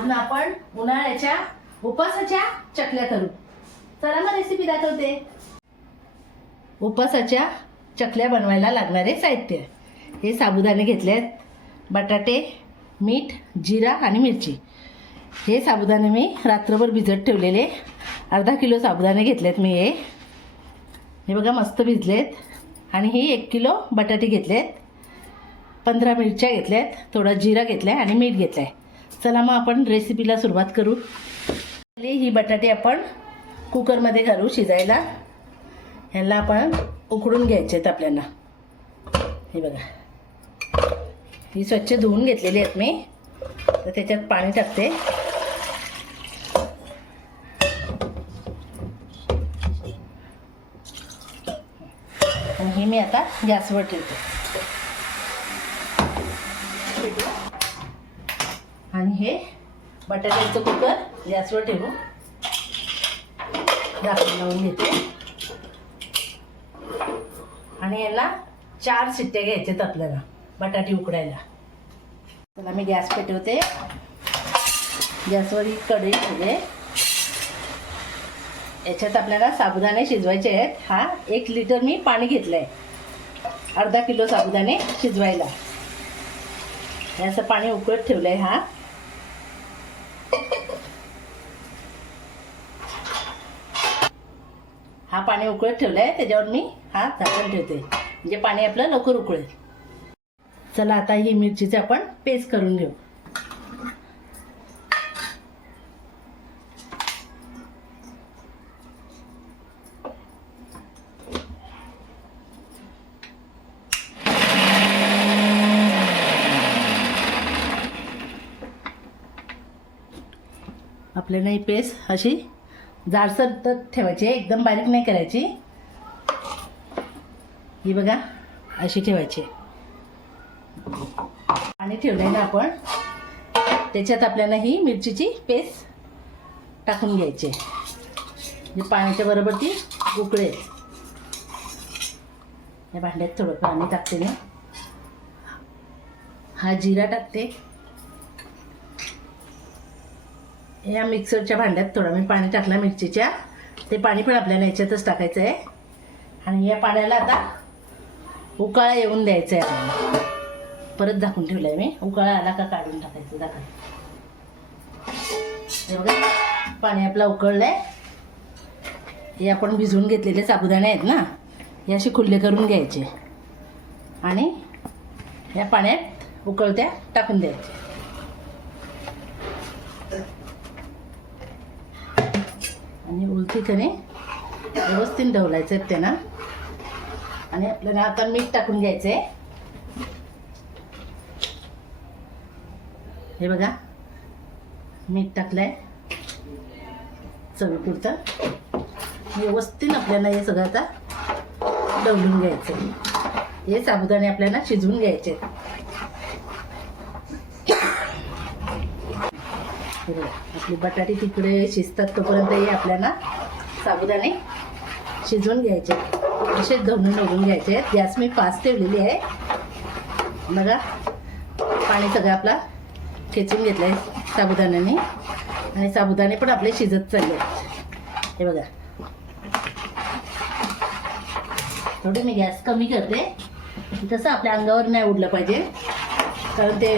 आज आपण उन्हाळ्याच्या उपासाच्या चकल्या करू. चला मग रेसिपी दाखवते. उपासाच्या चकल्या बनवायला लागणारे साहित्य. हे साबुदाणे घेतले आहेत. बटाटे मीठ जिरा आणि मिरची. हे साबुदाणे मी रात्रभर भिजत ठेवलेले. अर्धा किलो साबुदाणे घेतलेत मी हे. हे बघा मस्त भिजलेत. आणि ही एक किलो बटाटे घेतलेत. पंधरा मिरच्या घेतल्यात. थोडा जिरा घेतला आहे आणि मीठ घेतलं आहे चला मग आपण रेसिपीला सुरुवात करू. ही बटाटे आपण कुकरमध्ये घालू शिजायला. ह्याला आपण उकडून घ्यायचे आहेत आपल्याला. हे बघा. ही स्वच्छ धुवून घेतलेली आहेत मी. तर त्याच्यात पाणी टाकते. आणि हे मी आता गॅसवर ठेवते. आणि हे बटाट्याचं कुकर गॅसवर ठेवू. झाकण लावून घेते. आणि याला चार शिट्ट्या घ्यायच्यात आपल्याला बटाटे उकडायला. त्याला मी गॅस पेटवते. गॅसवर ही कढई ठेवते. याच्यात आपल्याला साबुदाणे शिजवायचे आहेत. हा एक लिटर मी पाणी घेतलं आहे अर्धा किलो साबुदाणे शिजवायला. याचं पाणी उकळत ठेवलं आहे हा. हा पाणी उकळत ठेवलं आहे त्याच्यावर मी हा झाकण ठेवते. म्हणजे पाणी आपलं लवकर उकळेल. चला आता ही मिरचीची आपण पेस्ट करून घेऊ. आपल्याला ही पेस्ट अशी जाडसर तर ठेवायची आहे एकदम बारीक नाही करायची. ही बघा अशी ठेवायची पाणी ठेवलं आहे ना आपण त्याच्यात आपल्याला ही मिरचीची पेस्ट टाकून घ्यायची म्हणजे पाण्याच्या बरोबर ती उकळेल या भांड्यात थोडं पाणी टाकते मी. हा जिरा टाकते. या मिक्सरच्या भांड्यात थोडं मी पाणी टाकला मिरचीच्या. ते पाणी पण आपल्याला याच्यातच टाकायचं आहे. आणि या पाण्याला आता उकाळा येऊन द्यायचा आहे आपल्याला. परत झाकून ठेवलं आहे मी. उकाळा आला का काढून टाकायचं झाकण. बघा पाणी आपलं उकळलं आहे हे आपण भिजवून घेतलेले साबुदाणे आहेत ना हे असे खुल्ले करून घ्यायचे. आणि या पाण्यात उकळत्या टाकून द्यायचे. आणि उलटीकडे व्यवस्थित ढवलायचं आहे त्यांना. आणि आपल्याला आता मीठ टाकून घ्यायचं आहे हे बघा. मीठ टाकलंय. चवीपुरतं. व्यवस्थित आपल्याला हे सगळं आता डवलून घ्यायचं आहे हे साबुदाणे आपल्याला शिजवून घ्यायचे आहेत. हे बघा, आपली बटाटे तिकडे शिजतात तोपर्यंतही आपल्याला साबुदाणे शिजवून घ्यायचे. असे धरून निघून घ्यायचे. आहेत गॅस मी फास्ट ठेवलेली आहे. बघा पाणी सगळं आपला खेचून घेतलं आहे साबुदाण्याने. आणि साबुदाणे पण आपले शिजत चालले आहेत. हे बघा. थोडे मी गॅस कमी करते. तसं आपल्या अंगावर नाही उडलं पाहिजे. कारण ते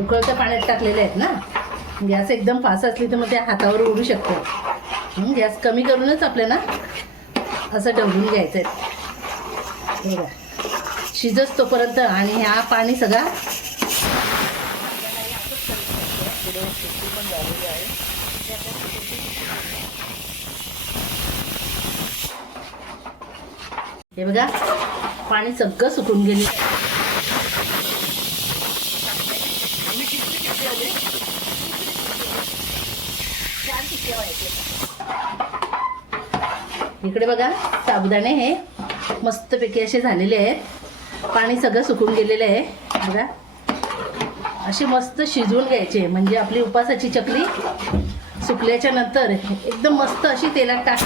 उकळत्या पाण्यात टाकलेले आहेत ना. गॅस एकदम फास्ट असली तर मग त्या हातावर उडू शकतं. गॅस कमी करूनच आपल्याला असं ढवळून घ्यायचं आहे. बघा. शिजत तोपर्यंत आणि ह्या पाणी सगळा हे बघा. पाणी सगळं सुकून गेले. इकडे बघा साबुदाणे हे मस्तपैकी असे झालेले आहेत. पाणी सगळं सुकून गेलेलं आहे. बघा असे मस्त शिजवून घ्यायचे. म्हणजे आपली उपासाची चकली सुकल्याच्या नंतर एकदम मस्त अशी तेलात टाक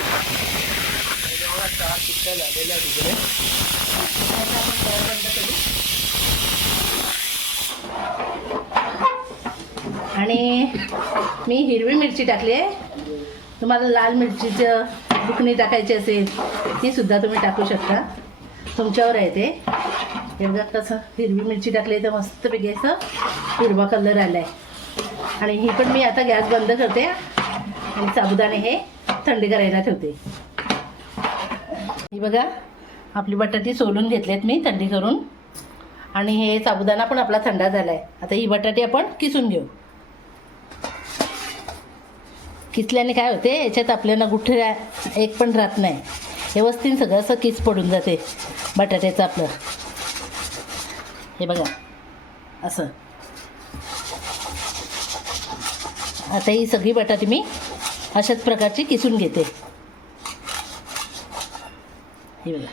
आणि मी हिरवी मिरची टाकली आहे. तुम्हाला लाल मिरचीचं बुकणी टाकायची असेल ती सुद्धा तुम्ही टाकू शकता. तुमच्यावर आहे ते. एकदा बघा कसं हिरवी मिरची टाकली तर मस्तपैकी असं हिरवा कलर आला आहे आणि ही पण मी आता गॅस बंद करते आणि साबुदाणे हे थंडी करायला ठेवते. ही बघा आपली बटाटी सोलून घेतलेत मी थंडी करून. आणि हे साबुदाणा पण आपला थंडा झाला आहे आता ही बटाटी आपण किसून घेऊ. किसल्याने काय होते? याच्यात आपल्याला गुठे एक पण राहत नाही. व्यवस्थित सगळं असं किस पडून जाते. बटाट्याचं आपलं. हे बघा. असं. आता ही सगळी बटाटे मी अशाच प्रकारची किसून घेते. हे बघा.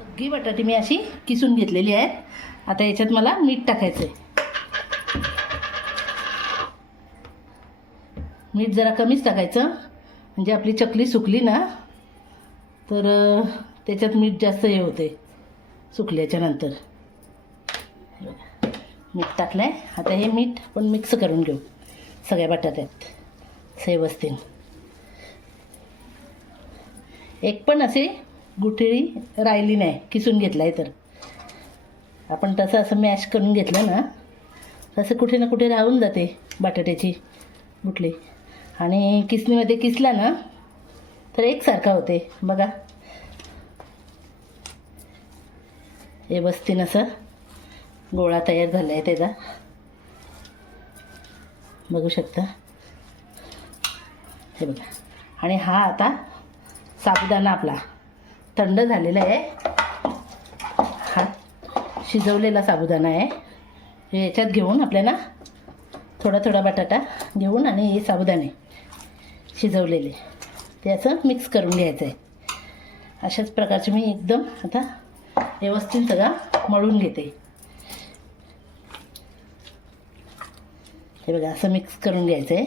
सगळी बटाटे मी अशी किसून घेतलेली आहे आता याच्यात मला मीठ टाकायचं आहे मीठ जरा कमीच टाकायचं. म्हणजे आपली चकली सुकली ना तर त्याच्यात मीठ जास्त हे होते सुकल्याच्या नंतर. मीठ टाकलं आहे आता हे मीठ पण मिक्स करून घेऊ सगळ्या बटाट्यात व्यवस्थित एक पण असे गुठळी राहिली नाही किसून घेतला आहे तर. आपण तसं असं मॅश करून घेतलं ना तसं कुठे ना कुठे राहून जाते बटाट्याची गुठली आणि किसणीमध्ये किसला ना तर एकसारखा होते. बघा. हे बसतीन असं गोळा तयार झाला आहे त्याचा. बघू शकता. हे बघा. आणि हा आता साबुदाणा आपला. थंड झालेला आहे. हा. शिजवलेला साबुदाणा आहे. हे याच्यात घेऊन आपल्याला थोडा थोडा बटाटा घेऊन आणि हे साबुदाणे शिजवलेले. ते असं मिक्स करून घ्यायचं आहे अशाच प्रकारचे मी एकदम आता व्यवस्थित सगळा मळून घेते. हे बघा असं मिक्स करून घ्यायचं आहे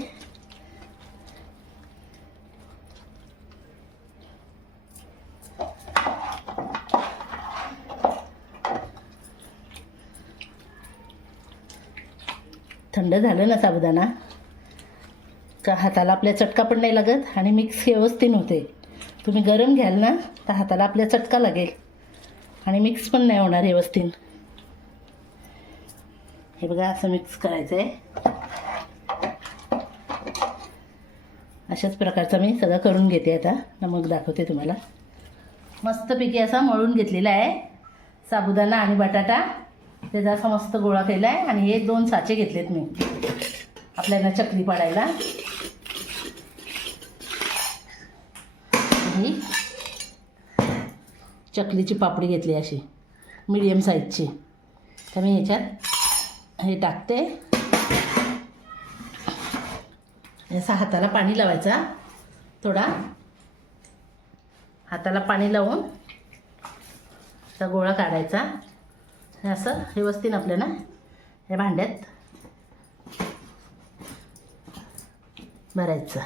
थंड झालं ना साबुदाणा? का हाताला आपल्या चटका पण नाही लागत आणि मिक्स व्यवस्थित होते. तुम्ही गरम घ्याल ना तर हाताला आपल्या चटका लागेल. आणि मिक्स पण नाही होणार व्यवस्थित. हे बघा असं मिक्स करायचं आहे अशाच प्रकारचा मी सगळं करून घेते आता. न मग दाखवते तुम्हाला. मस्तपैकी असा मळून घेतलेला आहे साबुदाणा आणि बटाटा. त्याचा असा मस्त गोळा केला आहे आणि हे दोन साचे घेतलेत मी. आपल्याला चकली पाडायला. ही. चकलीची पापडी घेतली अशी. मिडियम साईजची. तर मी ह्याच्यात हे टाकते. असा हाताला पाणी लावायचा. थोडा. हाताला पाणी लावून. असा गोळा काढायचा. हे असं व्यवस्थित आपल्याला या भांड्यात भरायचं.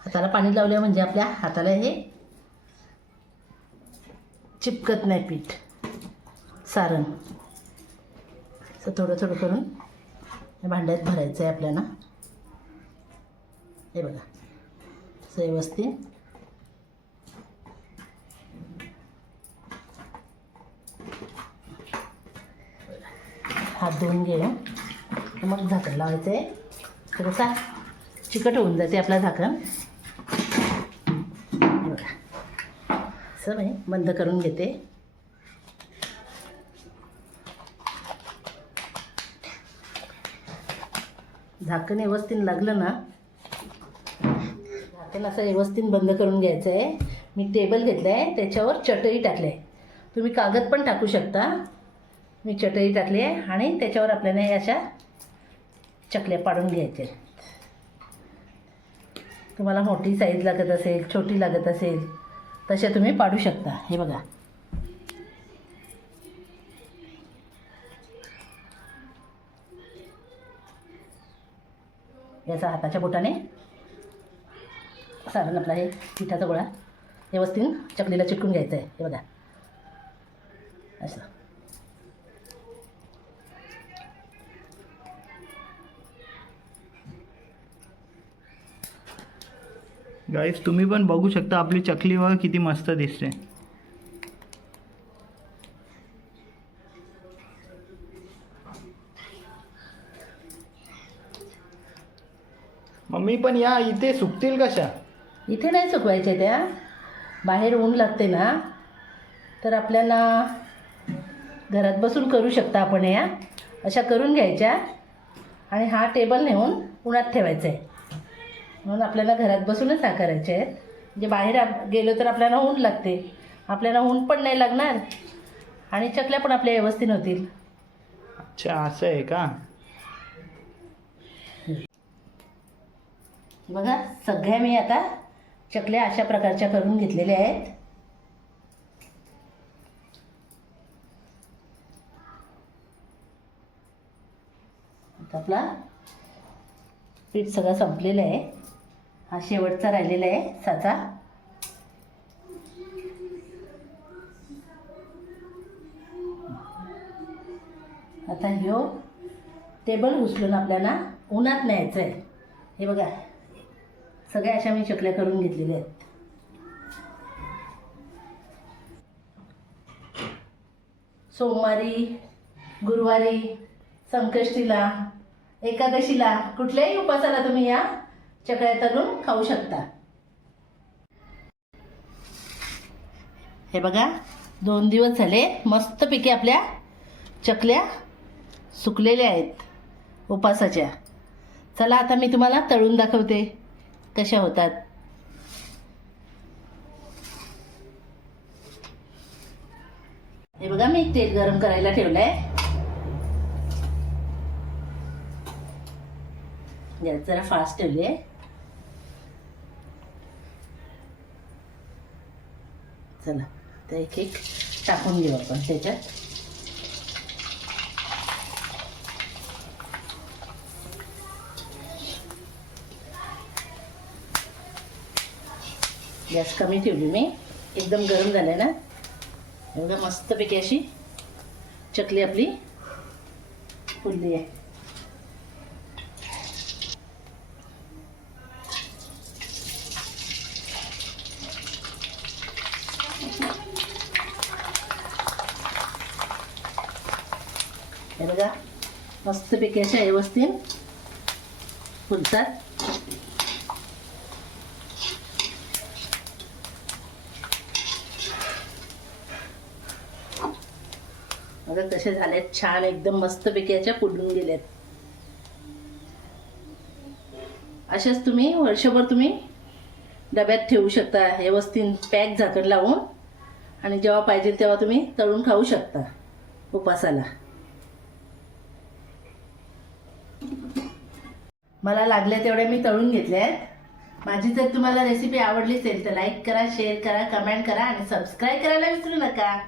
हाताला पाणी लावलं म्हणजे आपल्या हाताला हे चिपकत नाही पीठ सारण. असं थोडं थोडं करून या भांड्यात भरायचं आहे आपल्याला. हे बघा असं व्यवस्थित हात धुवून घेऊन मग झाकण लावायचं आहे तर कसा चिकट होऊन जाते आपला झाकण. बघा. असं मी बंद करून घेते. झाकण व्यवस्थित लागलं ना? झाकण असं व्यवस्थित बंद करून घ्यायचं आहे मी टेबल घेतलं आहे त्याच्यावर चटई टाकलं आहे तुम्ही कागद पण टाकू शकता. मी चटई टाकली आहे आणि त्याच्यावर आपल्याला अशा चकल्या पाडून घ्यायच्या तुम्हाला मोठी साईज लागत असेल छोटी लागत असेल तशा तुम्ही पाडू शकता. हे बघा. याचा हाताच्या बोटाने सारण आपला हे पिठाचा गोळा व्यवस्थित चकलीला चिटकून घ्यायचं आहे. हे बघा. असं. गाईस तुम्ही पण बघू शकता आपली चकली बघा किती मस्त दिसते. मम्मी पण या इथे सुकतील कशा? इथे नाही सुकवायच्या त्या. बाहेर ऊन लागते ना तर आपल्याला घरात बसून करू शकता आपण या. अशा करून घ्यायच्या. आणि हा टेबल नेऊन उन्हात ठेवायचा आहे. म्हणून आपल्याला घरात बसूनच हा करायचे आहेत. म्हणजे बाहेर गेलो तर आपल्याला ऊन लागते. आपल्याला ऊन पण नाही लागणार आणि चकल्या पण आपल्या व्यवस्थित होतील. अच्छा असं आहे का? बघा सगळ्या मी आता चकल्या अशा प्रकारच्या करून घेतलेल्या आहेत. आपला पीठ सगळं संपलेलं आहे. हा शेवटचा राहिलेला आहे साचा. आता ह्यो टेबल उचलून आपल्याला उन्हात न्यायचं आहे हे बघा सगळ्या अशा मी चकल्या करून घेतलेल्या आहेत. सोमवारी गुरुवारी संकष्टीला एकादशीला कुठल्याही उपासाला तुम्ही या. चकळ्या तळून खाऊ शकता हे बघा दोन दिवस झाले मस्तपैकी आपल्या चकल्या सुकलेल्या आहेत उपासाच्या. चला आता मी तुम्हाला तळून दाखवते कशा होतात. हे बघा मी तेल गरम करायला ठेवलं आहे जरा फास्ट ठेवली चला. तर एक एक टाकून घेऊ आपण त्याच्यात. गॅस कमी ठेवली मी. एकदम गरम झालं ना? एवढं मस्तपैकी अशी चकली आपली फुलली आहे. हे बघा मस्तपैकी अशा व्यवस्थित फुलतात. बघा कसे झालेत छान एकदम मस्तपैकी याच्या फुलून गेल्यात अशाच तुम्ही वर्षभर तुम्ही डब्यात ठेवू शकता व्यवस्थित पॅक झाकण लावून. आणि जेव्हा पाहिजे तेव्हा तुम्ही तळून खाऊ शकता उपासाला. मला लागले तेवढ्या मी तळून घेतले आहेत. माझी जर तुम्हाला रेसिपी आवडली असेल तर लाईक करा शेअर करा कमेंट करा आणि सबस्क्राईब करायला विसरू नका.